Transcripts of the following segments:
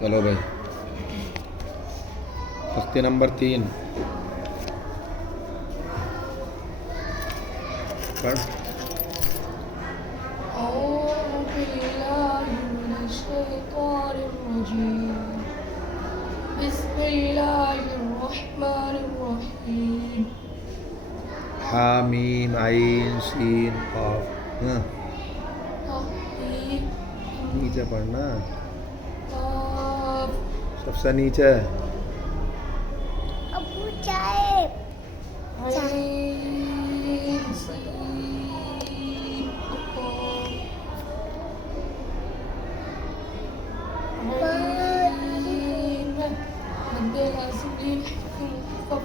چلو بھائی تختی نمبر 3 پڑھ. أعوذ بالله من الشيطان الرجيم بسم الله الرحمن الرحيم حامیم عین سین قاف. تحقيق نیچے پڑھنا قاف سب سے نیچے. ابو چائے عين سين قاف عين مد لازم للحرف المخفف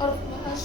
حرف مقص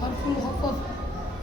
حرف مخفف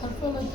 حرف مد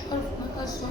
حرف مقص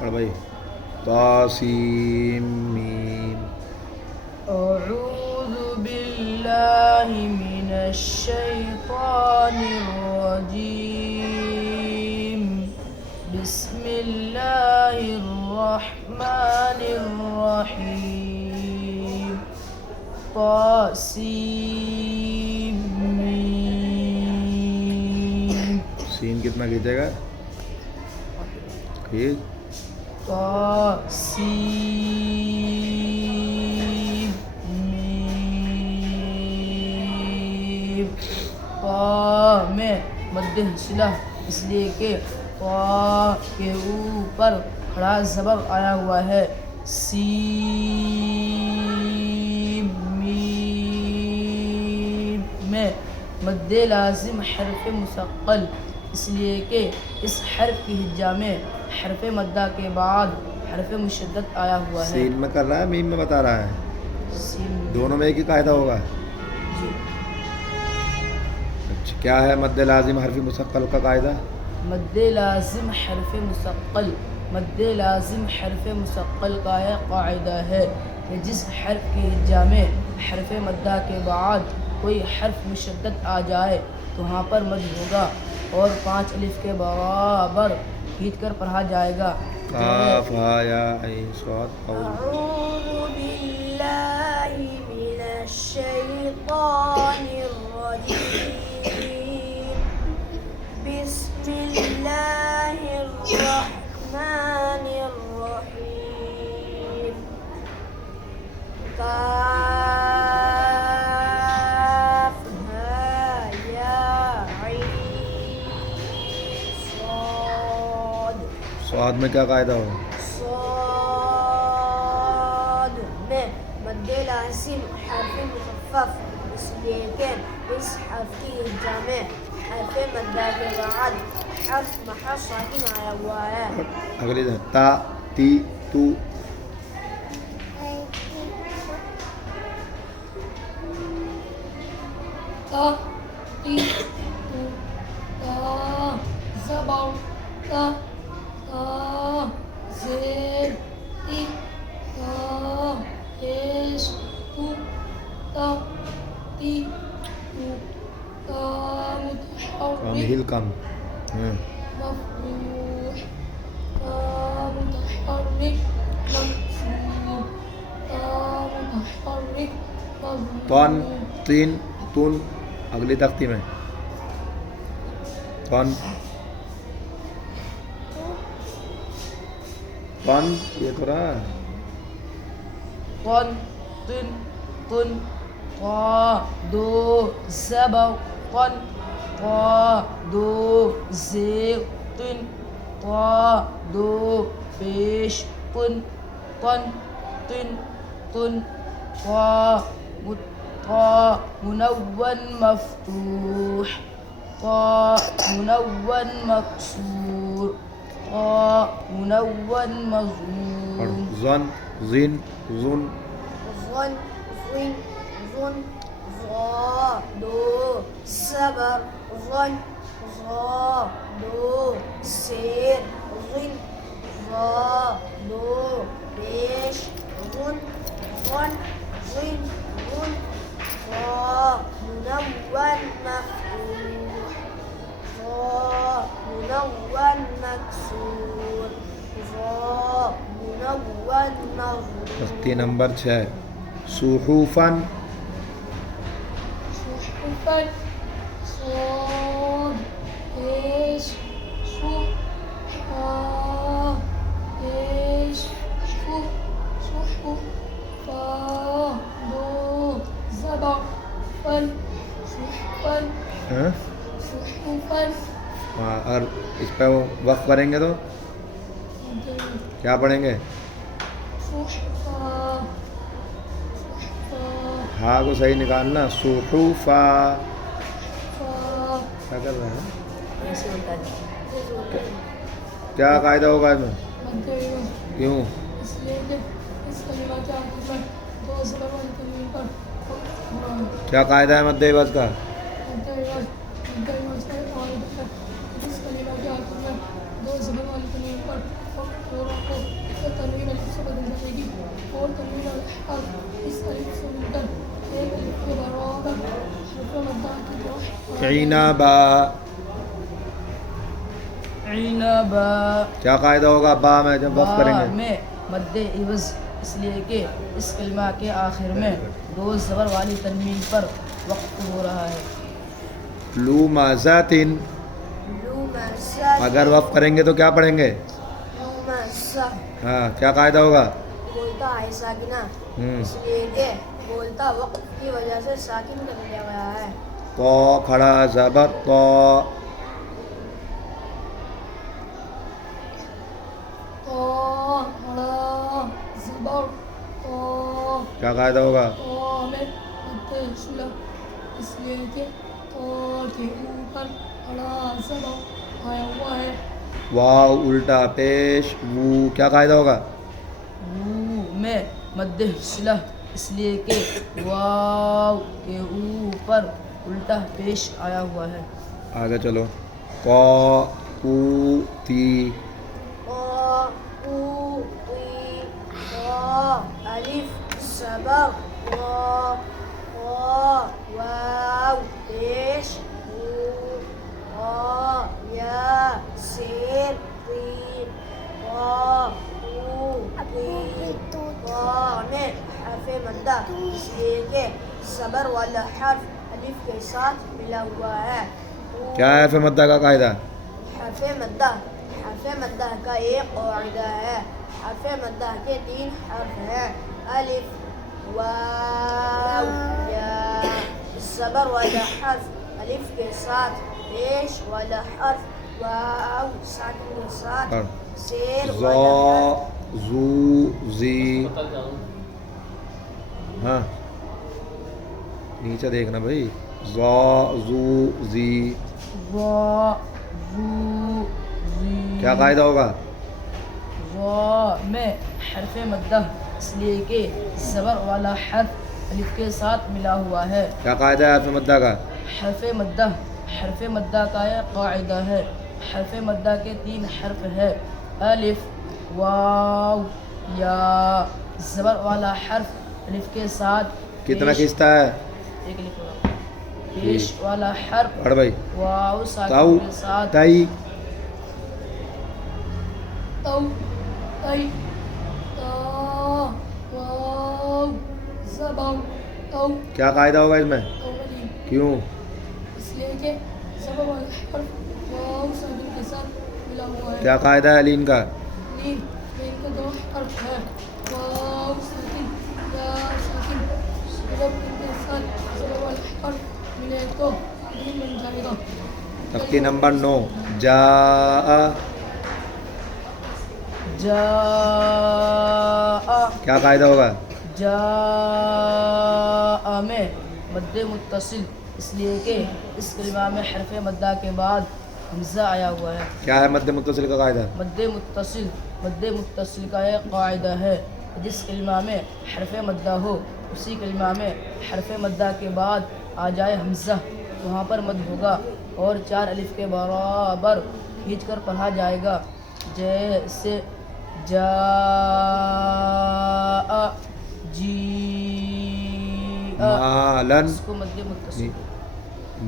پڑھ بھائی. طاسیم میم. أعوذ بالله من الشيطان الرجيم بسم الله الرحمن الرحيم طاسيم ميم سین کتنا کھینچے گا؟ ٹھیک. طاسيم ميم طا میں مد حصلہ اس لیے کہ طا کے اوپر کھڑا زبر آیا ہوا ہے. سین میم میں مد لازم حرف مثقل اس لیے کہ اس حرف کی ہجا میں حرف مدہ کے بعد حرف مشدد آیا ہوا ہے. سین میں کر رہا ہے میم میں بتا رہا ہے؟ سین دونوں میں ایک ہی قاعدہ ہوگا. جی اچھا کیا ہے مد لازم حرف مثقل کا قاعدہ؟ مد لازم حرف مثقل مد لازم حرف مثقل کا یہ قاعدہ ہے کہ جس حرف کی ہجا میں حرف مدہ کے بعد کوئی حرف مشدد آ جائے تو وہاں پر مد ہوگا اور 5 الف کے برابر کھینچ کر پڑھا جائے گا. قاف ہا یا عین صاد قول. أعوذ بالله من الشيطان الرجيم بسم الله الرحمن الرحيم كاف ها يا عين صاد صاد میں کیا قاعدہ ہوگا؟ صاد میں مد لازم حرف مخفف اس لیے کہ اس حرف کی ہجا میں حرف مدہ کے بعد حرف محض ساکن آیا ہوا ہے. اگلی دن تا تی تو. تا تی تو تا زبر تا تا زیر تی تا پیش تو تا تی تو تا متحرک ہل کم. مفتوح تا متحرك مكسور تا متحرك تون مضموم تین تون. اگلی تختی میں تون تون یہ تو رہا. طن طن طن طا دو زبر طن طا دو زیر طن طا دو پیش طن طن طن طن طا طا منون مفتوح طا منون مكسور طا منون مضموم. زن زین زن ظن ظن ظن ظا دو زبر ظن ظا دو زیر ظن ظا دو پیش ظن صن ظن ظن ظا منون مفتوح ظا منون مكسور ظا منون مغلوب تختی نمبر 6 صحفاً صحفا صاد ايش صح حا ايش صح صح فا دو زبر فن صحفا ہاں صحفا ہاں، اور اس پہ وقف کریں گے تو کیا پڑھیں گے؟ صحفا صحفا ہاں کو صحیح نکالنا صحفا. فا کیا کر رہے ہیں؟ ایسے بولتا ہے کیا قاعدہ ہوگا اس میں؟ مدعو کیوں؟ اس لیے کہ اس کلمہ کے آخر میں دو زبر والی تنوین پر وقف ہوا ہے کیا قاعدہ ہے مد عوض کا؟ مدعو کا قاعدہ ہے اس کلمہ کے آخر میں دو زبر والی تنوین پر وقف ہو رہا ہو تو تنوین الف سے بدل جائے گی اور تنوین الحق اس الف سے مل کر ایک الف کے برابر حرف مدہ کی طرح عنبا. عنبا کیا قاعدہ ہوگا با میں جب وقف کریں با گے؟ میں مد عوض اس لیے کہ اس کلمہ کے آخر میں دو زبر والی تنوین پر وقف ہو رہا ہے. لومازات. لمزة اگر وقف کریں گے تو کیا پڑھیں گے؟ لمزة ہاں کیا قاعدہ ہوگا؟ بولتا ہے ساکنہ ہوں. اس لیے کہ بولتا وقت کی وجہ سے ساکن کر دیا گیا ہے. تو کھڑا زبر تو. تو کھڑا زبر تو کیا قاعدہ ہوگا؟ تو میں مد شلہ اس لیے کہ تو کے اوپر کھڑا زبر آیا ہوا ہے. واو الٹا پیش وو. کیا قاعدہ ہوگا؟ وو میں مد صلہ اس لیے کہ واو کے اوپر الٹا پیش آیا ہوا ہے. آگے چلو. کو او تی. قا قو قی قا الف زبر قا قا واو پیش قو قا یا سیر قی قا قو قی قا میں حرف مدہ اس لیے کہ زبر والا حرف الف کے ساتھ ملا ہوا ہے. کیا ہے فی مدہ کا قاعدہ؟ حرف مدہ کا ایک قاعدہ ہے. حرف مدہ کے 3 حرف ہیں. الف واو یا. زبر والا حرف الف کے ساتھ پیش والا حرف واو ساکن کے ساتھ اور زیر زو والا حرف زو زی. ہاں نیچے دیکھنا بھائی. زو زو زی. وا وو زی. کیا قاعدہ ہوگا؟ وا میں حرف مدہ اس لیے کہ زبر والا حرف الف کے ساتھ ملا ہوا ہے. کیا قاعدہ ہے فی مدہ کا؟ حرف مدہ کا ایک قاعدہ ہے. حرف مدہ کے 3 حرف ہے. الف واو یا. زبر والا حرف الف کے ساتھ کتنا قسط ہے؟ ایک الف ہوگا. پیش والا حرف پڑھ بھائی. واو تاؤ ساکن کے ساتھ تائی. تو تی تا واو زبر تو کیا قاعدہ ہوگا اس میں؟ تو والی کیوں؟ اس لیے کہ زبر والا حرف واو ساکن کے ساتھ ملا ہوا ہے. کیا قاعدہ ہے لین کا؟ لین کے 2 حرف ہے. واو ساکن یا ساکن جب ان کے ساتھ زبر والا حرف ملے تو لین بن جائے گا. تختی نمبر 9 جا. جا. کیا قاعدہ ہوگا؟ جا میں مد متصل اس لیے کہ اس کلمہ میں حرف مدہ کے بعد حمزہ آیا ہوا ہے. کیا ہے مد متصل کا قاعدہ؟ مد متصل کا ایک قاعدہ ہے. جس کلمہ میں حرف مدہ ہو اسی کلمہ میں حرف مدہ کے بعد آ جائے حمزہ وہاں پر مد ہوگا اور 4 الف کے برابر کھینچ کر پڑھا جائے گا. جیسے جا جی مالن اس کو مد متصل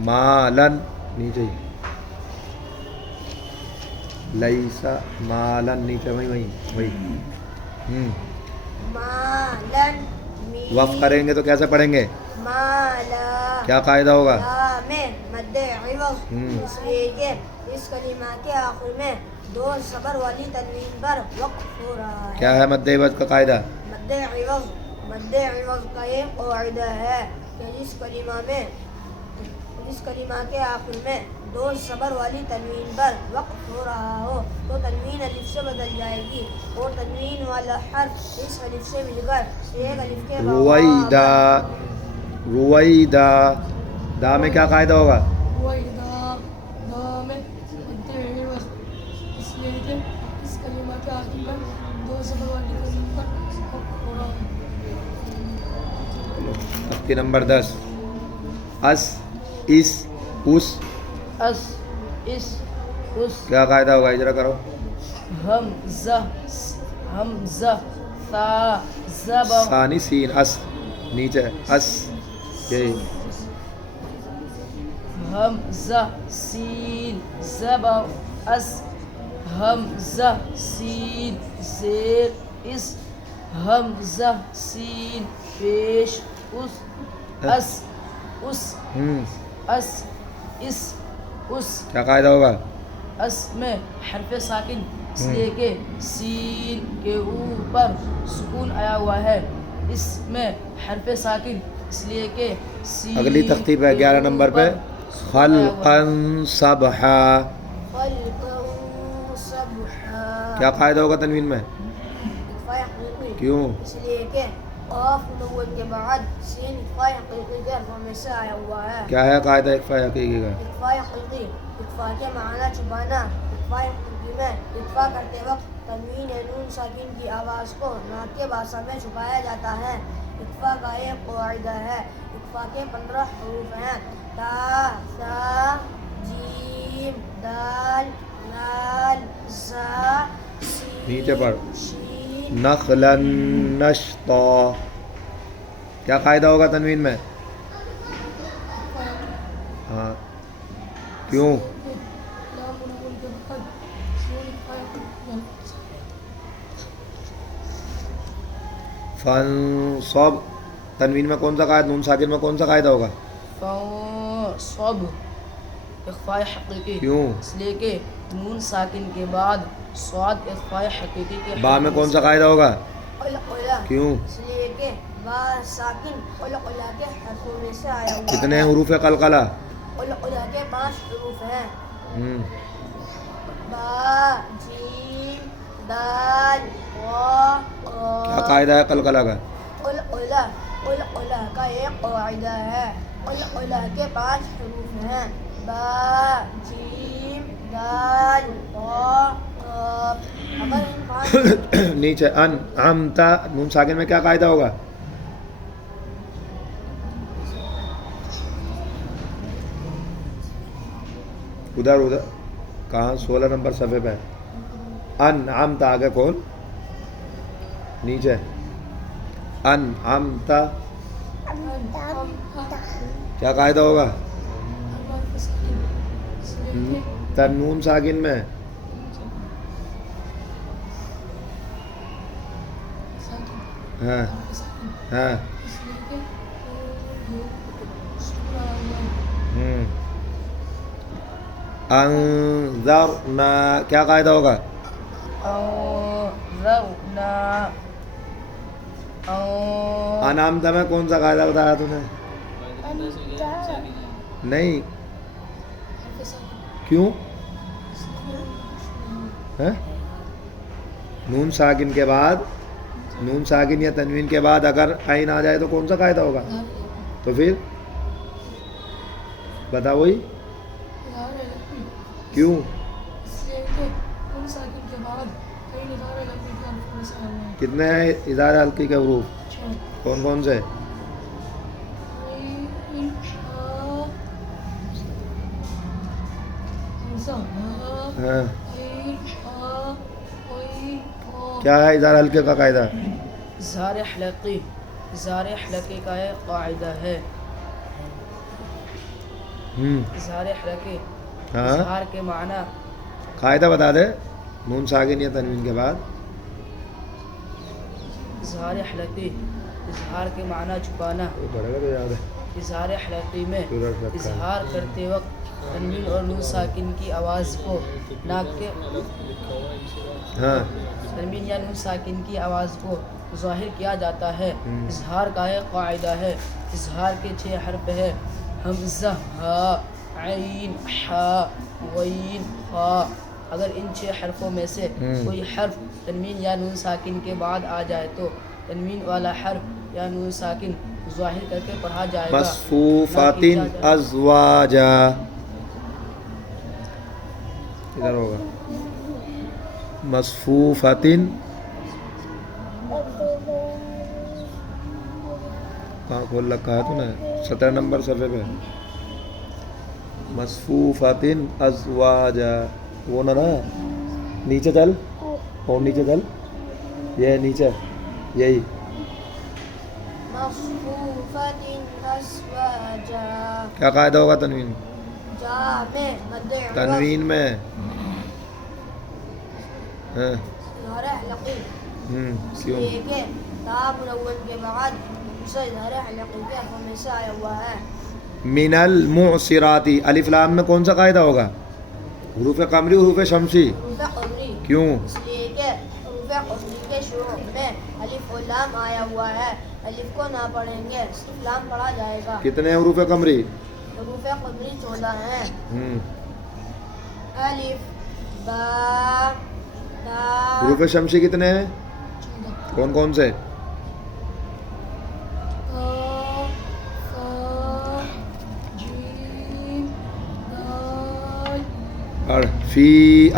مالن نیچے لیسا مالن نیچے وہی مالن وقف کریں گے تو کیسے پڑھیں گے؟ مالا کیا قاعدہ ہوگا؟ لا میں مد عوض اس لیے کہ اس کلمہ کے آخر میں دو صبر والی تنوین پر وقف ہو رہا ہے. کیا ہے مد عوض کا قاعدہ؟ مد عوض کا یہ قاعدہ ہے کہ جس کلمہ کے آخر میں دو صبر والی تنوین پر وقف ہو رہا ہو تو تنوین الف سے بدل جائے گی اور تنوین والا حرف اس الف سے مل کر ایک الف کے رویدہ رویدہ دا میں کیا قاعدہ ہوگا؟ وَإِذَا دَامَ مد عوض اس لیے کہ اس کلمہ کے آخر میں دو زبر والی تنوین پر وقف ہو رہا ہے. تختی نمبر 10 اس اس اس اس اس اس کیا قاعدہ ہوگا؟ اجرا کرو. حمزہ ثا زبر ثانی سین اس نیچے اس یہی حمزہ سین زبر اس حمزہ سین زیر اس حمزہ سین پیش اس اس کیا قاعدہ ہوگا؟ اس میں حرف ساکن اس لیے کہ سین کے اوپر سکون آیا ہوا ہے. اس میں حرف ساکن اس لیے کہ سین اگلی تختی پہ 11 نمبر پہ خلقا سبحا خلقا سبحا کیا قاعدہ ہوگا تنوین میں؟ اخفاء حقیقی کیوں؟ اس لیے کہ قاف منون کے بعد سین اخفاء حقیقی کے حرفوں میں سے آیا ہوا ہے. کیا ہے قاعدہ اخفاء حقیقی کا؟ اخفاء حقیقی اخفاء کے معنی چھپانا. اخفاء حقیقی میں اخفاء کرتے وقت تنوین نون ساکن کی آواز کو ناک کے باسا میں چھپایا جاتا ہے. اخفاء کا ایک قاعدہ ہے. اخفاء کے 15 حروف ہیں تا ثا جیم دال لال زا سین نیچے پڑھ. شین. نخلا نشطا کیا قاعدہ ہوگا تنوین میں؟ ہاں کیوں؟ لام منون کے بعد نون اخفاء حقیقی فانصب تنوین میں کون سا قاعدہ؟ نون ساکن میں کون سا قاعدہ ہوگا؟ فانصب اخفاء حقیقی کیوں؟ اس لیے کہ نون ساکن کے بعد صاد اخفاء حقیقی کے با میں کون سا قاعدہ ہوگا؟ قلقلہ کیوں؟ اس لیے کہ با ساکن قلقلہ کے حرفوں میں سے آیا ہوا ہے. کتنے حروف قلقلہ؟ قلقلہ کے 5 حروف ہیں با جیم دال وا کیا قاف. قاعدہ ہے قلقلہ کا؟ قلقلہ کا ایک قاعدہ ہے. قلقلہ کے 5 حروف ہیں با جیم دال وا قاف. اگر ان 5 نیچے ان عمتا نون ساکن میں کیا قاعدہ ہوگا؟ ادھر کہاں 16 نمبر صفحے پہ ان عمتا آگے کون؟ نیچے ان عمتا کیا قاعدہ ہوگا؟ نون ساکن میں ہاں ہاں انذرنا کیا قاعدہ ہوگا؟ انذرنا انعمتا میں کون سا قاعدہ بتایا تم نے؟ نہیں کیوں؟ نون ساکن کے بعد نون ساکن یا تنوین کے بعد اگر عین آ جائے تو کون سا قاعدہ ہوگا؟ تو پھر بتا وہی کیوں؟ کتنے ہیں اظہار حلقی کے حروف؟ کون کون سے؟ ہاں کیا ہے اظہار حلقے کا قاعدہ؟ اظہار حلقی اظہار حلقے کا یہ قاعدہ ہے. اظہار حلقے ہاں اظہار کے معنی قاعدہ بتا دے. نون ساکن یا تنوین کے بعد اظہار حلقے اظہار کے معنی چھپانا. پڑھے گا تو یاد ہے. اظہار حلقی میں تو رکھ رکھا ہے. اظہار کرتے وقت تنوین اور نون ساکن کی آواز کو ناک کے ہاں تنوین یا نون ساکن کی آواز کو ظاہر کیا جاتا ہے. اظہار کا یہ قاعدہ ہے. اظہار کے 6 حرف ہے: حمزہ، ہا، عین، حا، غین، خا. اگر ان 6 حرفوں میں سے کوئی حرف تنوین یا نون ساکن کے بعد آ جائے تو تنوین والا حرف یا نون ساکن ظاہر کر کے پڑھا جائے گا. مصفوفات ازواجا. ادھر ہوگا مصفوفات. کہاں کھول رکھا ہے تو نے 17 نمبر صفحے پہ. مصفوفات ازواجا. وہ نا نیچے چل اور نیچے چل. یہ نیچے یہی مصفوفۃ ازواجا. کیا قاعدہ ہوگا تنوین جامع مد عوض تنوین میں؟ ہاں اظہار حلقی کیوں؟ یہ کہ تا منون کے بعد اسے اظہار حلقی کے حرفوں میں سے آیا ہوا ہے. من المعصراتی. الف لام میں کون سا قاعدہ ہوگا؟ حروف قمری حروف شمسی. حروف قمری کیوں؟ اس لیے کہ حروف قمری کے شروع میں الف و لام آیا ہوا ہے. الف کو نہ پڑھیں گے صرف لام پڑھا جائے گا. کتنے حروف قمری؟ حروف قمری 14 ہیں. ہوں. الف، با، تا، حروف شمسی کتنے ہیں؟ کون کون سے؟ قاف، صاد، جیم، دال. اور فی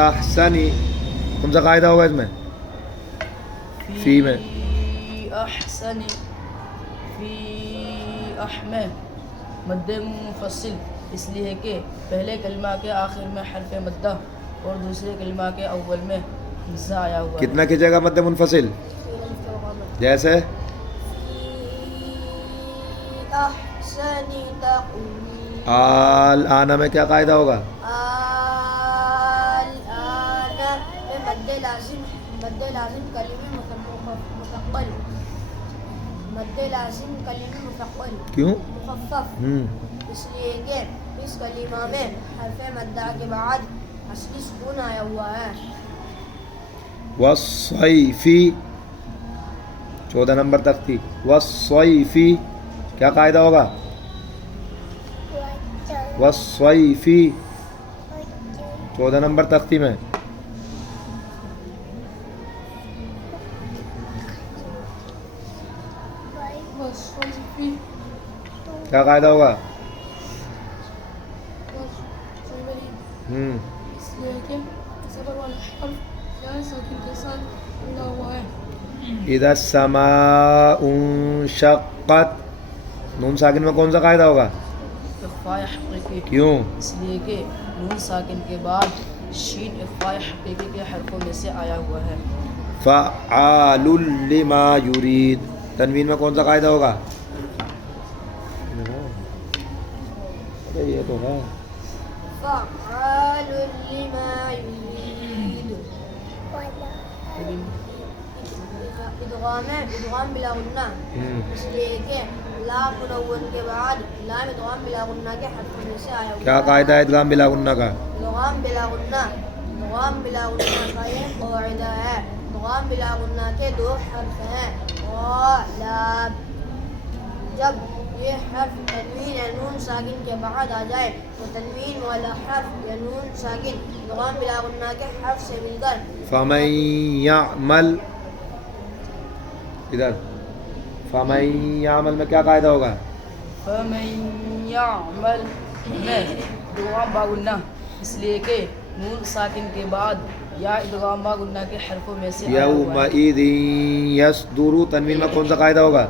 احسنی کون سا قاعدہ ہوگا اس میں؟ فی میں احسن فی احمد مد منفصل اس لیے کہ پہلے کلمہ کے آخر میں حرف مدہ اور دوسرے کلمہ کے اول میں حمزہ آیا ہوا ہے. کتنا کھینچے گا مد منفصل؟ جیسے احسن تقویم. الآن میں کیا قاعدہ ہوگا؟ الآن میں مد لازم کلمہ مثقل. مد لازم کلمہ مثقل کیوں؟ مخفف اس لیے کہ اس کلمہ میں حرف مدہ کے بعد اصلی سکون آیا ہوا ہے. والصیفی 14 نمبر تختی. والصیفی کیا قاعدہ ہوگا؟ والصیفی 14 نمبر تختی میں والصيف کیا قاعدہ ہوگا؟ اس لیے کہ زبر والا حرف یا ساکن کے ساتھ ملا ہوا ہے. اذا السماء انشقت. نون ساکن میں کون سا قاعدہ ہوگا؟ اخفاء حقیقی کیوں؟ اس لیے کہ نون ساکن کے بعد شین اخفاء حقیقی کے حرفوں میں سے آیا ہوا ہے. فعال لما یرید. تنوین میں کون سا قاعدہ ہوگا؟ یہ تو ہے فعال لما يريد. ادغام بلا غنہ اس لیے کہ لام منون کے بعد لام ادغام بلا غنہ کے حرفوں میں سے آیا ہوا ہے. کیا قاعدہ ہے ادغام بلا غنہ کا؟ ادغام بلا غنہ کا یہ قاعدہ ہے. ادغام بلا غنہ کے 2 حرف ہیں غا، لام. جب یہ حرف تنوین یا نون ساکن کے بعد آ جائے تو تنوین والا حرف یا نون ساکن ادغام بلا غنہ کے حرف سے مل کر فمن یعمل. ادھر فمن یعمل میں کیا قاعدہ ہوگا؟ فمن یعمل میں ادغام باغنہ اس لیے کہ نون ساکن کے بعد یا ادغام باغنہ کے حرفوں میں سے آیا ہوا ہے. یومئذ یصدر. تنوین میں کون سا قاعدہ ہوگا؟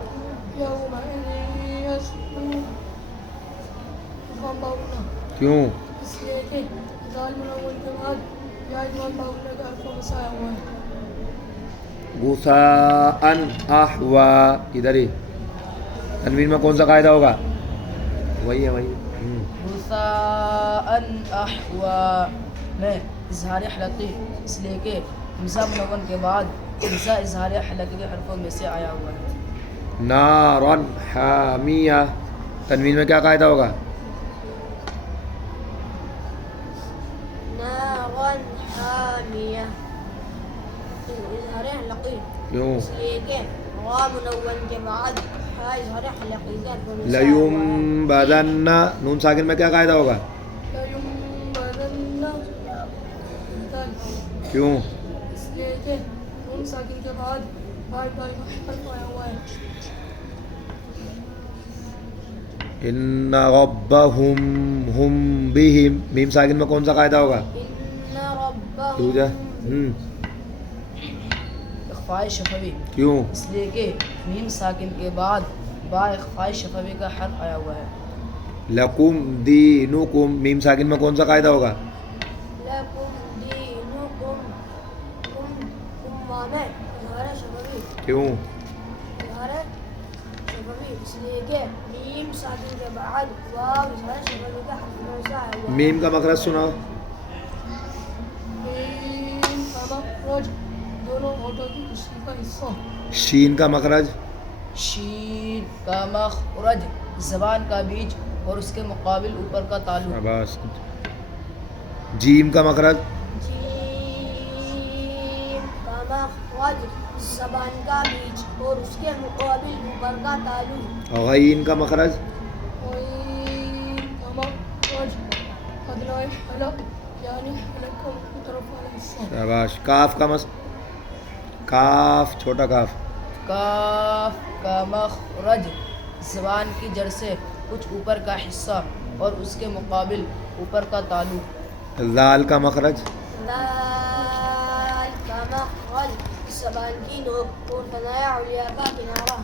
کیوں؟ اس لیے کہ دال منون کے بعد یا ادغام باغنہ کے حرفوں میں سے آیا ہوا ہے. غثاء احوا. ادھر ہی تنوین میں کون سا قاعدہ ہوگا؟ وہی ہے وہی. غثاء احوا میں اظہار حلقی اس لیے کہ حمزہ منون کے بعد حمزہ اظہار حلقی کے حرفوں میں سے آیا ہوا ہے. نارن حامیہ تنوین میں کیا قاعدہ ہوگا؟ نارن حامیہ اظہار حلقی کیوں؟ اس لیے کہ غا منون کے بعد ہا اظہار حلقی کے حرفوں میں سے آیا ہوا ہے. لیمبدن نون ساکن میں کیا قاعدہ ہوگا؟ لينبذن دال کیوں؟ اس لیے کہ نون ساکن کے بعد بائے بائے کا حرف آیا ہوا ہے. ان ربہم ہم بہم میم ساکن میں کون سا قاعدہ ہوگا؟ ان تو جا. ربهم اخفاء شفوی کیوں؟ اس لیے کہ میم ساکن کے بعد با اخفاء شفوی کا حرف آیا ہوا ہے. لکم دینکم میم ساکن میں کون سا قاعدہ ہوگا؟ لکم دینکم مانا اظہار شفوی کیوں؟ اظہار شفوی اس لیے کہ میم ساکن کے بعد واو اظہار شفوی کا حرف میں سے آیا ہوا ہے. میم کا مخرج سناؤ. میم کا مخرج دونوں ہونٹوں کی کشی کا حصہ. شین کا مخرج. شین کا مخرج زبان کا بیچ اور اس کے مقابل اوپر کا تعلق. شاباش. جیم کا مخرج. جیم کا مخرج زبان کا بیچ اور اس کے مقابل اوپر کا تعلق. غین کا مخرج. غین کا مخرج ادنائے حلق یعنی حلق کا اوپری طرف والا حصہ. شاباش. کاف کا کاف چھوٹا کاف. کاف کا مخرج زبان کی جڑ سے کچھ اوپر کا حصہ اور اس کے مقابل اوپر کا تعلق. ذال کا مخرج. دال کا مخرج زبان کی نوک اور ثنایا علیا کا کنارہ.